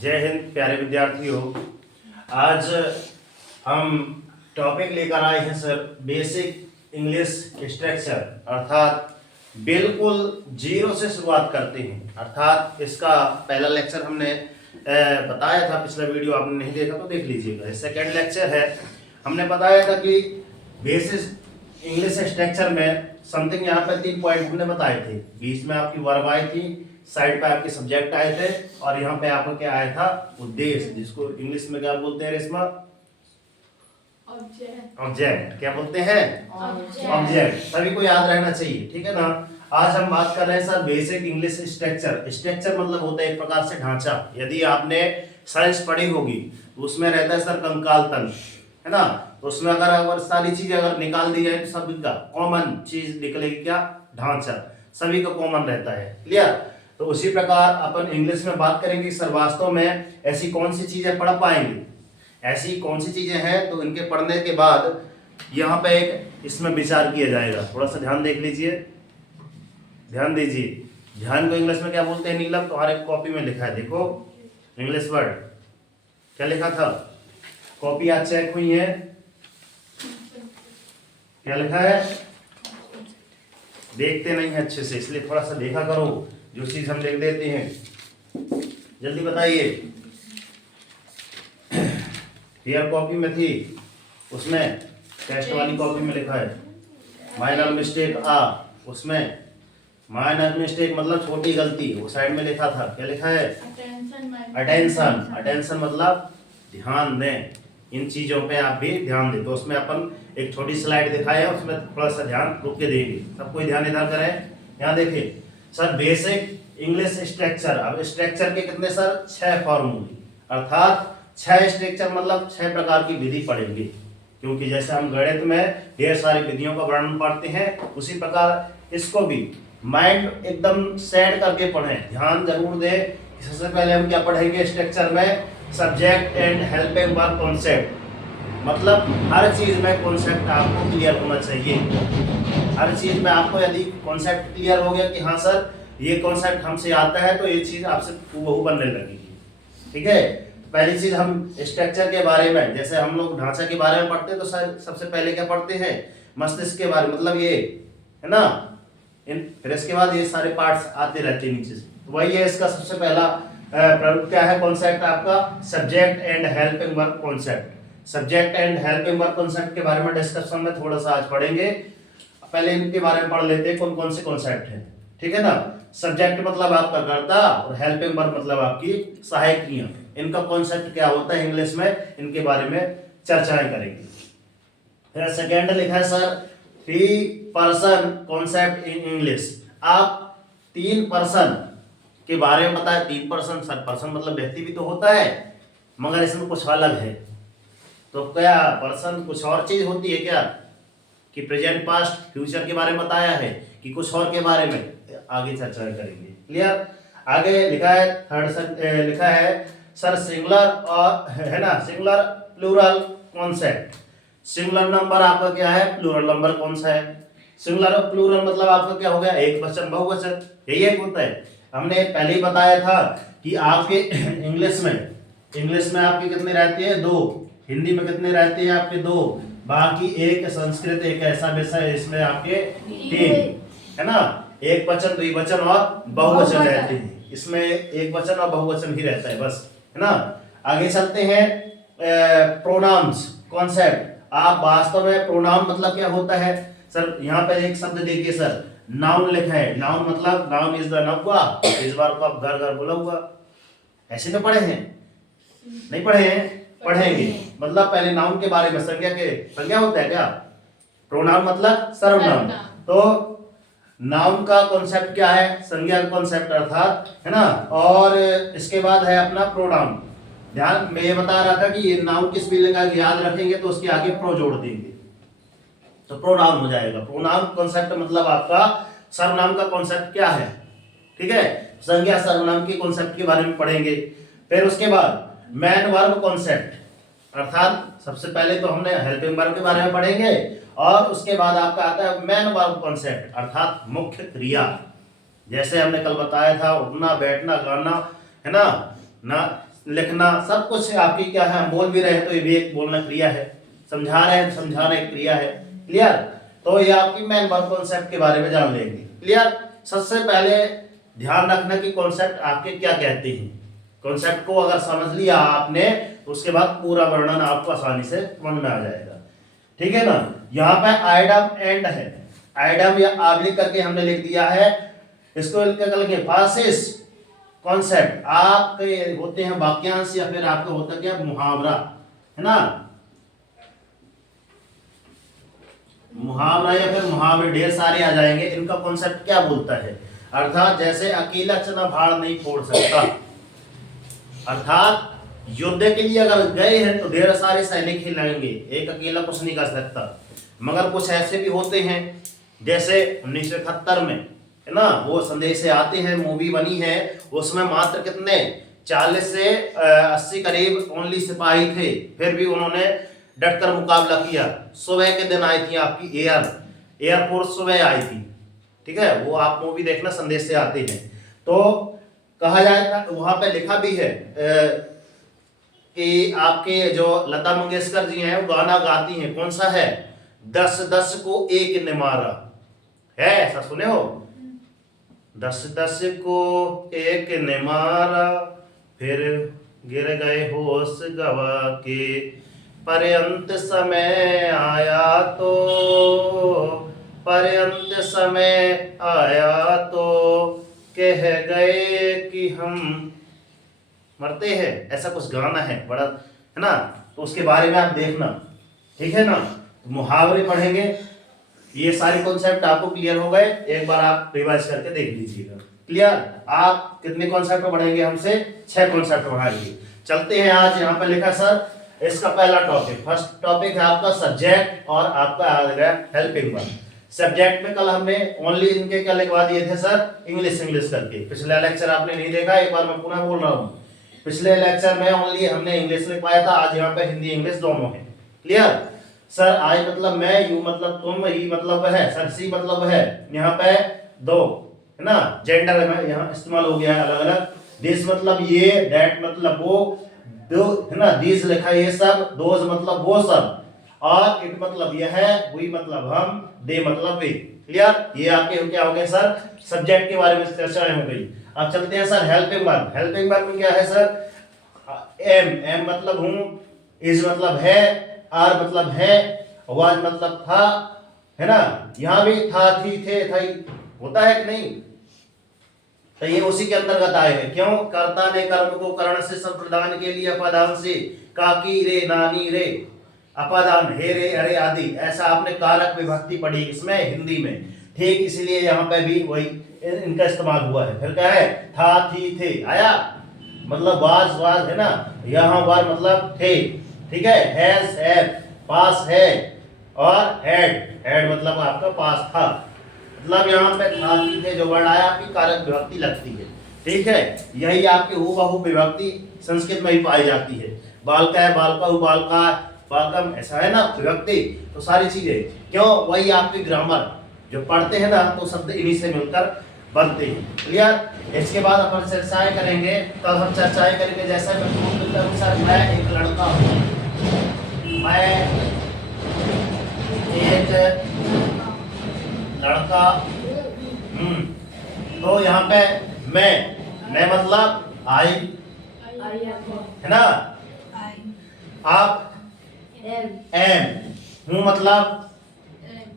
जय हिंद प्यारे विद्यार्थियों। आज हम टॉपिक लेकर आए हैं सर बेसिक इंग्लिश स्ट्रक्चर, अर्थात बिल्कुल जीरो से शुरुआत करते हैं। अर्थात इसका पहला लेक्चर हमने बताया था, पिछला वीडियो आपने नहीं देखा तो देख लीजिएगा। सेकेंड लेक्चर है, हमने बताया था कि बेसिक इंग्लिश स्ट्रक्चर में समथिंग यहाँ पे 3 पॉइंट हमने बताए थे। बीच में आपकी वर्ब आई थी, साइड पे आपके सब्जेक्ट आए थे और यहाँ पे आपको क्या आया था, उद्देश्य, जिसको इंग्लिश में क्या बोलते हैं रेशमा? ऑब्जेक्ट। क्या बोलते हैं? ऑब्जेक्ट। सभी को याद रहना चाहिए, ठीक है ना। आज हम बात कर रहे हैं sir basic English structure. Structure मतलब होता है एक प्रकार से ढांचा। यदि आपने साइंस पढ़ी होगी तो उसमें रहता है सर कंकाल तंत्र, है ना। तो उसमें अगर सारी चीजें अगर निकाल दी जाए तो सभी का कॉमन चीज निकलेगी, क्या? ढांचा। सभी का कॉमन रहता है, क्लियर। तो उसी प्रकार अपन इंग्लिश में बात करेंगे सर वास्तव में ऐसी कौन सी चीजें पढ़ पाएंगे, ऐसी कौन सी चीजें हैं, तो इनके पढ़ने के बाद यहाँ पे एक इसमें विचार किया जाएगा। थोड़ा सा ध्यान देख लीजिए, ध्यान दीजिए। ध्यान को इंग्लिश में क्या बोलते हैं नीलम? तुम्हारे कॉपी में लिखा है, देखो इंग्लिश वर्ड क्या लिखा था। कॉपी आज चेक हुई है, क्या लिखा है? देखते नहीं है अच्छे से, इसलिए थोड़ा सा देखा करो। जो चीज हम लिख देते हैं जल्दी बताइए। हियर कॉपी में थी, उसमें टेस्ट वाली कॉपी में लिखा है माइनर मिस्टेक उसमें माइनर मिस्टेक मतलब छोटी गलती, वो साइड में लिखा था। क्या लिखा है? अटेंशन। अटेंशन मतलब ध्यान दें। इन चीजों पे आप भी ध्यान दें। तो उसमें अपन एक छोटी स्लाइड दिखाई है, उसमें थोड़ा सा ध्यान रुक के देंगे। सब कोई ध्यान इधर करें। यहाँ देखिए सर बेसिक इंग्लिश स्ट्रक्चर। अब स्ट्रक्चर के कितने सर? 6 फॉर्मूले, अर्थात 6 स्ट्रक्चर मतलब 6 प्रकार की विधि पढ़ेंगे। क्योंकि जैसे हम गणित में ढेर सारी विधियों का वर्णन पढ़ते हैं, उसी प्रकार इसको भी माइंड एकदम सेट करके पढ़ें, ध्यान जरूर दें। सबसे पहले हम क्या पढ़ेंगे स्ट्रक्चर में? Subject and helping verb concept. मतलब हर चीज में कॉन्सेप्ट आपको क्लियर होना चाहिए। हर चीज में आपको यदि कॉन्सेप्ट क्लियर हो गया कि हाँ सर ये कॉन्सेप्ट हमसे आता है, तो ये चीज आपसे हूबहू बनने लगेगी, ठीक है। पहली चीज हम स्ट्रक्चर के बारे में, जैसे हम लोग ढांचा के बारे में पढ़ते हैं तो सर सबसे पहले क्या पढ़ते हैं? मस्तिष्क के बारे में, मतलब ये है ना। फिर इसके बाद ये सारे पार्ट्स आते रहते हैं नीचे से। तो वही है इसका सबसे पहला प्रयोग क्या है कॉन्सेप्ट आपका? Subject and helping verb concept. Subject and helping verb concept के बारे में डिस्कशन में थोड़ा सा आज पढ़ेंगे। पहले इनके बारे में पढ़ लेते हैं कौन कौन से कॉन्सेप्ट हैं, ठीक है ना। सब्जेक्ट मतलब आपका कर्ता और हेल्पिंग वर्ब मतलब आपकी सहायक क्रिया। इनका कॉन्सेप्ट क्या होता है इंग्लिश में, इनके बारे में चर्चाएं करेंगे। फिर सेकेंड लिखा है sir 3 person concept in English. आप 3 पर्सन के बारे में बताए। 3 पर्सन सर, पर्सन मतलब व्यक्ति भी तो होता है, मगर इसमें कुछ अलग है। तो क्या पर्सन कुछ और चीज होती है क्या? कि प्रेजेंट पास्ट फ्यूचर के बारे में बताया है कि कुछ और के बारे में? आगे चर्चा करेंगे, क्लियर। आगे लिखा है थर्ड लिखा है सर सिंगुलर और है ना, singular plural concept. Singular number आपका क्या है, प्लूरल नंबर कौन सा है? सिंगुलर और प्लूरल मतलब आपका क्या हो गया? एक वचन बहुवचन, यही एक होता है। हमने पहले ही बताया था कि आपके इंग्लिश में आपके कितने रहते हैं? 2। हिंदी में कितने रहते हैं आपके? 2। बाकी एक संस्कृत एक ऐसा विषय इसमें आपके 3, है ना। एक वचन, द्विवचन और बहुवचन रहते हैं। इसमें एक वचन और बहुवचन ही रहता है बस, है ना। आगे चलते हैं प्रोनाउंस कॉन्सेप्ट। आप वास्तव में प्रोनाउन मतलब क्या होता है सर? यहाँ पे एक शब्द देखिए सर, नाउन लिखा है। नाउन मतलब नाउन इज द नाउन। इस बार को आप घर घर बोला हुआ, ऐसे में पढ़े हैं? नहीं पढ़े हैं? पढ़ेंगे। मतलब पहले नाउन के बारे में, संज्ञा होता है क्या? प्रोनाउन मतलब सर्वनाम। तो नाउन का कॉन्सेप्ट क्या है? संज्ञा का कॉन्सेप्ट, अर्थात, है ना। और इसके बाद है अपना प्रोनाउन। ध्यान मैं ये बता रहा था कि ये नाउन किस स्पेलिंग का याद रखेंगे तो उसके आगे प्रो जोड़ देंगे तो प्रोनाउन हो जाएगा। प्रोनाउन कॉन्सेप्ट मतलब आपका सर्वनाम का कॉन्सेप्ट क्या है, ठीक है। संज्ञा सर्वनाम के कॉन्सेप्ट के बारे में पढ़ेंगे। फिर उसके बाद मैन वर्ब कॉन्सेप्ट, अर्थात सबसे पहले तो हमने हेल्पिंग वर्ब के बारे में पढ़ेंगे और उसके बाद आपका आता है मैन वर्ब कॉन्सेप्ट, अर्थात मुख्य क्रिया। जैसे हमने कल बताया था उठना, बैठना, गाना, है ना, लिखना, सब कुछ आपकी क्या है, हम बोल भी रहे हैं तो ये भी एक बोलना क्रिया है, समझा रहे हैं समझाना एक क्रिया है। क्लियर? तो ये आपकी मेन वर्ब कॉन्सेप्ट के बारे में जान लेंगे। क्लियर? सबसे पहले ध्यान रखना कि कॉन्सेप्ट आपके क्या कहते हैं। कॉन्सेप्ट को अगर समझ लिया आपने तो उसके बाद पूरा वर्णन आपको आसानी से समझ में आ जाएगा। ठीक है ना? यहाँ पे आइडम एंड है, आइडम या आबली करके हमने लिख दिया है, इसको लिखेंगे पासिस कॉन्सेप्ट। आपके होते हैं वाक्यांश या फिर आपका होता क्या मुहावरा, है ना? मुहावरा या फिर मुहावरे ढेर सारे आ जाएंगे। इनका कॉन्सेप्ट क्या बोलता है? अर्थात जैसे अकेला चना भाड़ नहीं फोड़ सकता, अर्थात युद्ध के लिए अगर गए हैं तो ढेर सारे सैनिक ही लगेंगे, एक अकेला कुछ नहीं कर सकता। मगर कुछ ऐसे भी होते हैं जैसे 1971 में, है ना, वो संदेश से आते हैं, मूवी बनी है, उसमें मात्र कितने 40 से 80 करीब ओनली सिपाही थे, फिर भी उन्होंने डटकर मुकाबला किया। सुबह के दिन आई थी आपकी एयरफोर्स सुबह आई थी। ठीक है, वो आप मूवी देखना, संदेश से आते हैं। तो कहा जाए, वहां पे लिखा भी है कि आपके जो लता मंगेशकर जी हैं वो गाना गाती हैं, कौन सा है, 10-10 को एक ने मारा है, ऐसा सुने हो? 10-10 को एक ने मारा, फिर गिर गए होश गवा के, पर्यंत समय आया तो, पर्यंत समय आया तो कह गए कि हम मरते हैं, ऐसा कुछ गाना है बड़ा, है ना? तो उसके बारे में आप देखना। ठीक है ना? मुहावरे पढ़ेंगे, ये सारे कॉन्सेप्ट आपको क्लियर हो गए, एक बार आप रिवाइज करके देख लीजिएगा। क्लियर? आप कितने कॉन्सेप्ट पढ़ेंगे हमसे? 6 कॉन्सेप्ट पढ़ाएंगे। चलते हैं, आज यहाँ पे लिखा सर इसका पहला टॉपिक, फर्स्ट टॉपिक है आपका सब्जेक्ट और आपका आ गया हेल्पिंग वर्ब। सब्जेक्ट में कल हमने ओनली इनके क्या लिखवा दिए थे सर, इंग्लिश करके। पिछला लेक्चर आपने नहीं देखा, एक बार मैं पुनः बोल रहा हूँ, पिछले लेक्चर में ओनली हमने इंग्लिश लिखवाया था, आज यहाँ पे हिंदी इंग्लिश दोनों है। क्लियर? सर आई मतलब मैं, यू मतलब तुम, ही मतलब है, सर सी मतलब है, यहाँ पे दो, है ना, जेंडर में यहाँ इस्तेमाल हो गया है अलग अलग। दिस मतलब ये, दैट मतलब वो, दो है ना, दिस लिखा ये सब, दोज मतलब वो सब, और इट मतलब यह है, वी मतलब हम, दे मतलब वे। क्लियर? ये आपके क्या हो गए सर, सब्जेक्ट के बारे में चर्चाएं हो गई। अब चलते हैं sir helping verb. Helping verb में क्या है सर, एम मतलब हूं, इज मतलब है, आर मतलब है, वाज मतलब था, है ना, यहां भी था, थी, थे, थी होता है कि नहीं? तो ये उसी के अंतर्गत आए हैं। क्यों? कर्ता ने कर्म को करण से संप्रदान के लिए अपादान से, काकी रे नानी रे, अपादान हे रे अरे आदि, ऐसा आपने कारक विभक्ति पढ़ी इसमें हिंदी में। ठीक, इसलिए यहाँ पे भी वही इनका इस्तेमाल हुआ है। फिर क्या है, था, थी, थे आया, मतलब वाज है ना, यहाँ वार मतलब थे। ठीक है, हैज है, पास है, और हैड मतलब आपका पास था, मतलब यहाँ पे था, थी, थे जो वर्ड आया आपकी कारक विभक्ति लगती है। ठीक है, यही आपकी हूबहू विभक्ति संस्कृत में भी पाई जाती है। बालका है, बालका, बालका, बालकम, ऐसा है ना विभक्ति। तो सारी चीजें क्यों, वही आपकी ग्रामर जो पढ़ते हैं ना, तो शब्द इन्हीं से मिलकर बनते हैं। क्लियर? इसके बाद अपन चर्चाएं करेंगे, तब हम चर्चाएं करेंगे जैसे मैं बोलता हूं सर, मैं एक लड़का हूं, मैं एक लड़का हूं। तो यहाँ पे मैं मतलब आई, है ना, आप एम, हूं मतलब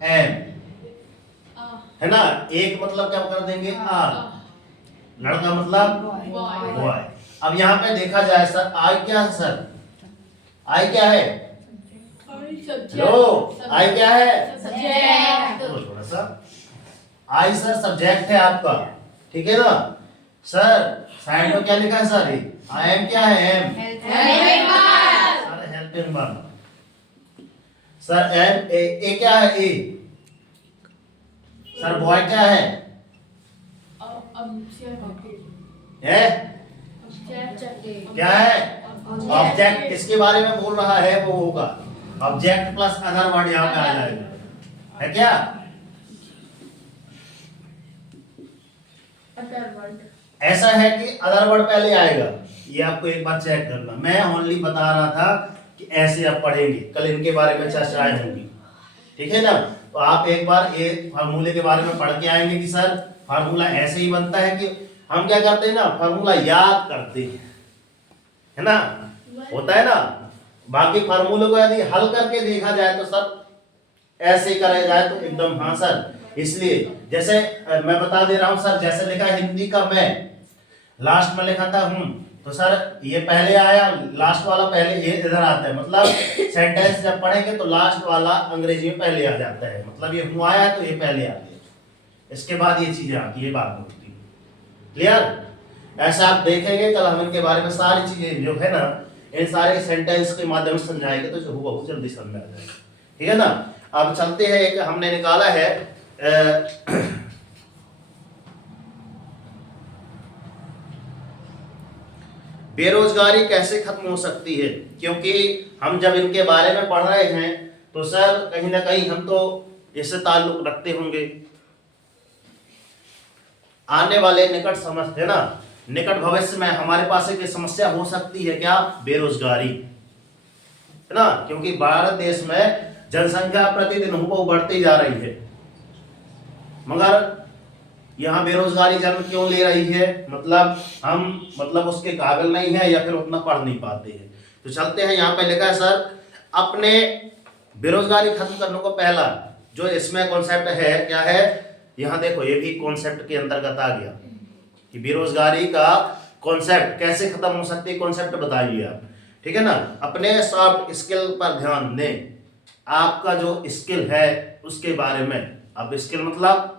एम, है ना, एक मतलब क्या कर देंगे आर, लड़का मतलब बॉय। अब यहाँ पे देखा जाए सर, आई क्या है सर, आई क्या है, लो आई क्या है, थोड़ा सा आई सर सब्जेक्ट है आपका। ठीक है ना सर, साइड में क्या लिखा है सर, आई एम क्या है, am helping verb. Sir am a क्या है, ए सर, बॉय क्या है, क्या है, ऑब्जेक्ट। किसके बारे में बोल रहा है वो होगा ऑब्जेक्ट प्लस अदर वर्ड यहाँ पे आ जाएगा, है क्या? ऐसा है कि अदर वर्ड पहले आएगा, ये आपको एक बार चेक करना, मैं ओनली बता रहा था कि ऐसे आप पढ़ेंगे, कल इनके बारे में चर्चाएं होंगी, ठीक है ना। तो आप एक बार ये फार्मूले के बारे में पढ़ के आएंगे कि सर फार्मूला ऐसे ही बनता है, कि हम क्या करते हैं ना, फार्मूला याद करते हैं, है ना, होता है ना। बाकी फार्मूले को यदि हल करके देखा जाए तो सर ऐसे करा जाए तो एकदम हाँ सर। इसलिए जैसे मैं बता दे रहा हूं सर, जैसे लिखा हिंदी का मैं, लास्ट में लिखा था हूं, तो सर ये पहले आया, लास्ट वाला पहले ये इधर आता है, मतलब सेंटेंस जब पढ़ेंगे तो लास्ट वाला अंग्रेजी में पहले आ जाता है, मतलब ये हूं आया तो ये पहले आ गया, इसके बाद ये चीजें आती है, बात होती है। क्लियर? ऐसा आप देखेंगे, कल हम इनके बारे में सारी चीजें जो है ना, इन सारे सेंटेंस के माध्यम से समझाएंगे तो जो बहुत जल्दी समझ आ जाएगा, ठीक है ना। अब चलते हैं, एक हमने निकाला है बेरोजगारी कैसे खत्म हो सकती है, क्योंकि हम जब इनके बारे में पढ़ रहे हैं तो सर कहीं ना कहीं हम तो इससे ताल्लुक रखते होंगे, आने वाले निकट समझ है ना, निकट भविष्य में हमारे पास एक समस्या हो सकती है, क्या, बेरोजगारी, है ना, क्योंकि भारत देश में जनसंख्या प्रतिदिन हुबहू बढ़ती जा रही है, मगर यहाँ बेरोजगारी जन्म क्यों ले रही है, मतलब उसके काबिल नहीं है या फिर उतना पढ़ नहीं पाते हैं। तो चलते हैं, यहाँ पे लिखा है सर, अपने बेरोजगारी खत्म करने को पहला जो इसमें कॉन्सेप्ट है क्या है, यहाँ देखो ये भी कॉन्सेप्ट के अंतर्गत आ गया कि बेरोजगारी का कॉन्सेप्ट कैसे खत्म हो सकती है, कॉन्सेप्ट बताइए आप, ठीक है ना। अपने सॉफ्ट स्किल पर ध्यान दें, आपका जो स्किल है उसके बारे में, अब स्किल मतलब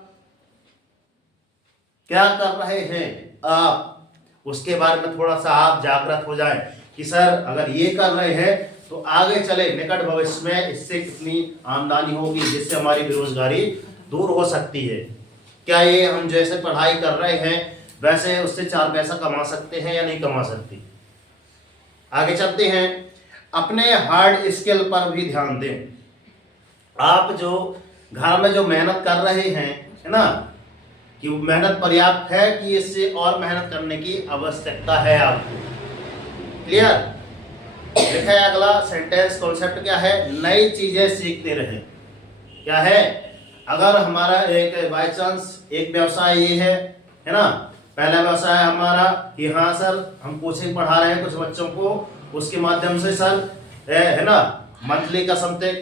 क्या कर रहे हैं आप, उसके बारे में थोड़ा सा आप जागृत हो जाएं कि सर अगर ये कर रहे हैं तो आगे चले निकट भविष्य में इससे कितनी आमदनी होगी जिससे हमारी बेरोजगारी दूर हो सकती है। क्या ये हम जैसे पढ़ाई कर रहे हैं वैसे उससे 4 पैसा कमा सकते हैं या नहीं कमा सकते। आगे चलते हैं, अपने हार्ड स्किल पर भी ध्यान दें। आप जो घर में जो मेहनत कर रहे हैं, है ना, कि मेहनत पर्याप्त है कि इससे और मेहनत करने की आवश्यकता है आपको। क्लियर? लिखा है अगला सेंटेंस कॉन्सेप्ट क्या है, नई चीजें सीखते रहे। क्या है, अगर हमारा एक बाय चांस एक व्यवसाय ये है ना, पहला व्यवसाय हमारा कि हाँ सर हम कोचिंग पढ़ा रहे हैं कुछ बच्चों को, उसके माध्यम से सर है ना मंथली का समथिंग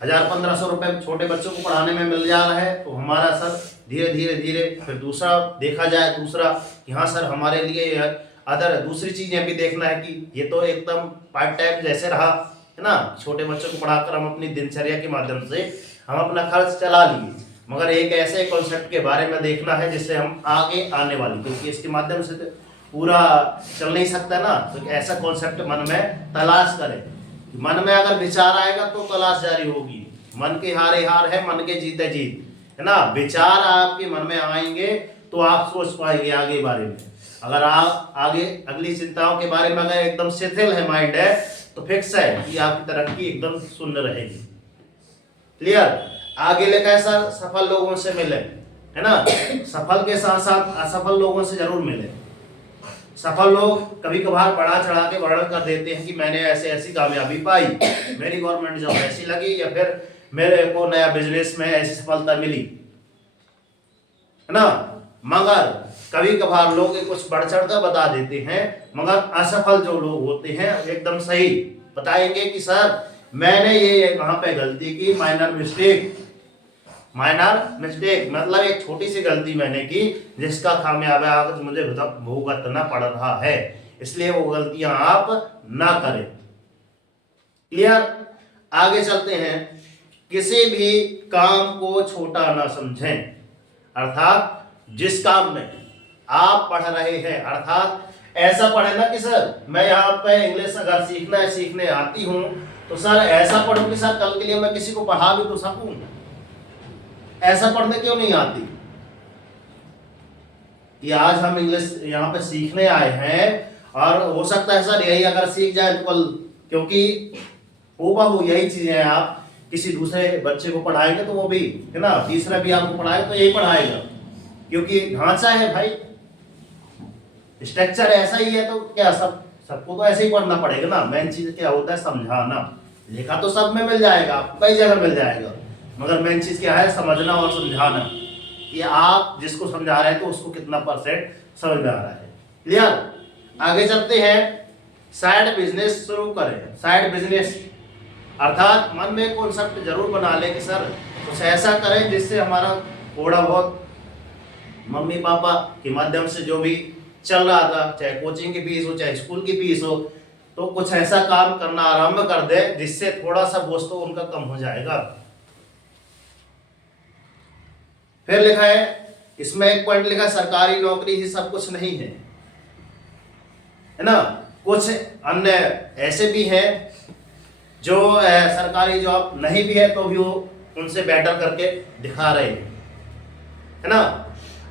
1000-1500 रुपए छोटे बच्चों को पढ़ाने में मिल जा रहा है, तो हमारा सर धीरे धीरे फिर दूसरा देखा जाए, दूसरा कि हाँ सर हमारे लिए अदर दूसरी चीजें भी देखना है कि ये तो एकदम पार्ट टाइम जैसे रहा है ना, छोटे बच्चों को पढ़ाकर हम अपनी दिनचर्या के माध्यम से हम अपना खर्च चला लिए, मगर एक ऐसे कॉन्सेप्ट के बारे में देखना है जिससे हम आगे आने वाली, क्योंकि इसके माध्यम से तो पूरा चल नहीं सकता ना, तो ऐसा कॉन्सेप्ट मन में तलाश करें। मन में अगर विचार आएगा तो तलाश जारी होगी, मन के हारे हार है मन के जीते जीत, है ना। विचार आपके मन में आएंगे तो आप सोच पाएंगे आगे बारे में। अगर आप आगे अगली चिंताओं के बारे में अगर एकदम शिथिल है माइंड है तो फिक्स है कि आपकी तरक्की एकदम शून्य रहेगी। क्लियर? आगे लिखा है सर, सफल लोगों से मिले, है ना, सफल के साथ साथ असफल लोगों से जरूर मिले। सफल लोग कभी कभार बढ़ा चढ़ा के वर्णन कर देते हैं कि मैंने ऐसे ऐसी कामयाबी पाई, मेरी गवर्नमेंट जॉब ऐसी लगी, या फिर मेरे को नया बिजनेस में ऐसी सफलता मिली, है ना। मगर कभी कभार लोग कुछ बढ़ चढ़ कर बता देते हैं, मगर असफल जो लोग होते हैं एकदम सही बताएंगे कि सर मैंने ये वहां पे गलती की, माइनर मिस्टेक मतलब एक छोटी सी गलती मैंने की जिसका खामियाजा आज मुझे भुगतना पड़ रहा है, इसलिए वो गलतियां आप ना करें। क्लियर? आगे चलते हैं, किसी भी काम को छोटा ना समझें, अर्थात जिस काम में आप पढ़ रहे हैं, अर्थात ऐसा पढ़े ना कि सर मैं यहाँ पे इंग्लिश अगर सीखने आती हूँ तो सर ऐसा पढ़ूं कि सर कल के लिए मैं किसी को पढ़ा भी तो सकूं। ऐसा पढ़ने क्यों नहीं आती कि आज हम इंग्लिश यहाँ पे सीखने आए हैं और हो सकता है सर यही अगर सीख जाए तो कल, क्योंकि हूबहू यही चीजें आप किसी दूसरे बच्चे को पढ़ाएंगे तो वो भी, है ना, तीसरा भी आपको पढ़ाएगा तो यही पढ़ाएगा, क्योंकि ढांचा है भाई, स्ट्रक्चर ऐसा ही है, तो क्या सबको तो ऐसे ही पढ़ना पड़ेगा ना। मेन चीज क्या होता है, समझाना। लिखा तो सब में मिल जाएगा, आपको कई जगह मिल जाएगा, मगर मेन चीज क्या है, समझना और समझाना कि आप जिसको समझा रहे हैं तो उसको कितना परसेंट समझ में आ रहा है। क्लियर? आगे चलते हैं। साइड बिजनेस शुरू करें। साइड बिजनेस अर्थात मन में कॉन्सेप्ट जरूर बना ले कि सर कुछ ऐसा करें जिससे हमारा थोड़ा बहुत मम्मी पापा के माध्यम से जो भी चल रहा था, चाहे कोचिंग की फीस हो चाहे स्कूल की फीस हो, तो कुछ ऐसा काम करना आरंभ कर दे जिससे थोड़ा सा बोझ तो उनका कम हो जाएगा। फिर लिखा है, इसमें एक पॉइंट लिखा, सरकारी नौकरी ही सब कुछ नहीं है ना। कुछ अन्य ऐसे भी हैं जो सरकारी जॉब नहीं भी है तो भी वो उनसे बेटर करके दिखा रहे हैं, है ना।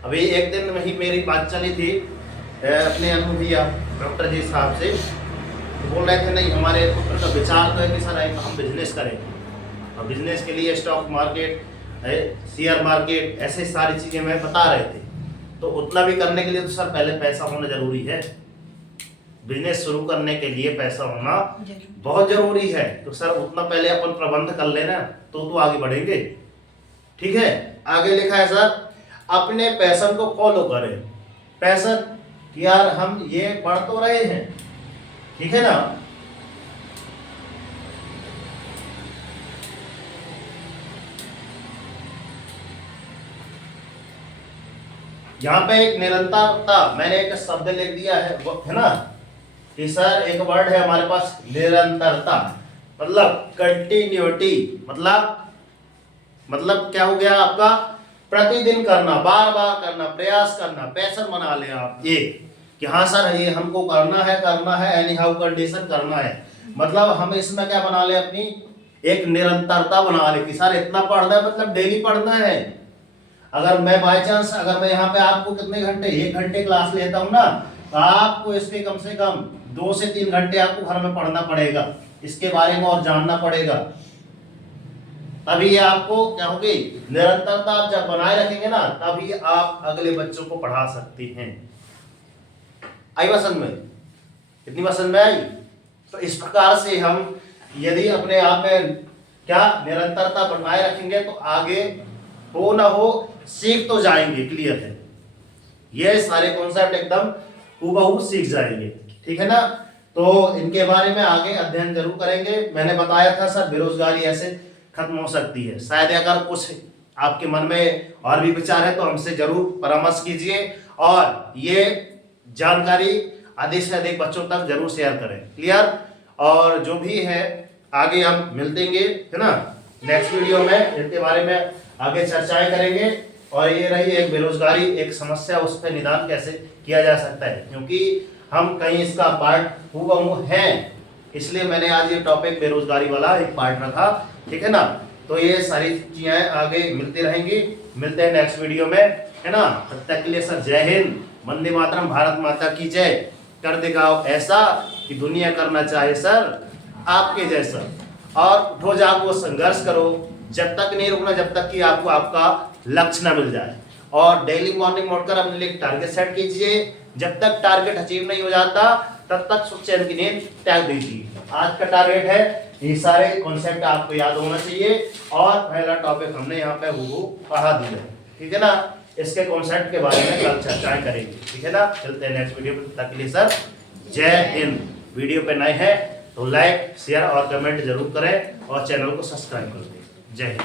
अभी एक दिन में ही मेरी बात चली थी अपने अनुभविया डॉक्टर जी साहब से, तो बोल रहे थे नहीं हमारे पुत्र का विचार तो है कि सर हम बिजनेस करें, और बिजनेस के लिए स्टॉक मार्केट, शेयर मार्केट, ऐसे सारी चीज़ें मैं बता रहे थे। तो उतना भी करने के लिए तो सर पहले पैसा होना जरूरी है। बिजनेस शुरू करने के लिए पैसा होना बहुत जरूरी है। तो सर उतना पहले अपन प्रबंध कर लेना तो आगे बढ़ेंगे। ठीक है, आगे लिखा है सर अपने पैशन को फॉलो करें। पैशन यार हम ये पढ़ तो रहे हैं, ठीक है ना, यहाँ पे एक निरंतरता मैंने एक शब्द लिख दिया है ना, कि सर एक वर्ड है हमारे पास निरंतरता, मतलब कंटिन्यूटी, मतलब क्या हो गया आपका, प्रतिदिन करना, बार बार करना, प्रयास करना, पैशन बना ले आप ये कि हाँ सर ये हमको करना है एनी हाउ कंडीशन करना है। मतलब हम इसमें क्या बना ले, अपनी एक निरंतरता बना ले कि सर इतना पढ़ना है, मतलब डेली पढ़ना है। अगर मैं बाय चांस अगर मैं यहाँ पे आपको कितने घंटे, 1 घंटे क्लास लेता हूँ ना, तो आपको इसके कम से कम 2 से 3 घंटे आपको घर में पढ़ना पड़ेगा, इसके बारे में और जानना पड़ेगा। तभी ये आपको क्या होगी, निरंतरता आप जब बनाए रखेंगे ना, तभी आप अगले बच्चों को पढ़ा सकते हैं। आई पसंद में? इतनी पसंद में आई? तो इस प्रकार से हम यदि अपने आप में क्या निरंतरता बनाए रखेंगे तो आगे हो ना हो सीख तो जाएंगे। क्लियर है? ये सारे कॉन्सेप्ट एकदम हूबहू सीख जाएंगे, ठीक है ना। तो इनके बारे में आगे अध्ययन जरूर करेंगे। मैंने बताया था सर बेरोजगारी ऐसे खत्म हो सकती है। शायद अगर कुछ आपके मन में और भी विचार है तो हमसे जरूर परामर्श कीजिए, और ये जानकारी अधिक से अधिक बच्चों तक जरूर शेयर करें। क्लियर? और जो भी है आगे हम मिलतेंगे, है ना, नेक्स्ट वीडियो में इनके बारे में आगे चर्चाएं करेंगे। और ये रही एक बेरोजगारी एक समस्या, उस पर निदान कैसे किया जा सकता है, क्योंकि हम कहीं इसका पार्ट हूबहू हैं, इसलिए मैंने आज ये टॉपिक बेरोजगारी वाला एक पार्ट रखा, ठीक है ना। तो ये सारी चीजें आगे मिलती रहेंगी। मिलते हैं नेक्स्ट वीडियो में, है ना। तब तक के लिए सर जय हिंद, वंदे मातरम, भारत माता की जय। कर दिखाओ ऐसा कि दुनिया करना चाहे सर आपके जैसा, और उठो जागो संघर्ष करो, जब तक नहीं रुकना जब तक कि आपको आपका लक्ष्य ना मिल जाए। और डेली मॉर्निंग उठकर अपने लिए टारगेट सेट कीजिए, जब तक टारगेट अचीव नहीं हो जाता तब तक सुख चैन की नींद त्याग दीजिए। आज का टारगेट है ये सारे कॉन्सेप्ट आपको याद होना चाहिए, और पहला टॉपिक हमने यहाँ पे वो पढ़ा दिया, ठीक है ना। इसके कॉन्सेप्ट के बारे में कल चर्चाएं करेंगे, ठीक है ना। चलते हैं नेक्स्ट वीडियो तक के लिए सर जय हिंद। वीडियो पे नए हैं तो लाइक शेयर और कमेंट जरूर करें, और चैनल को सब्सक्राइब कर दें। जय हिंद।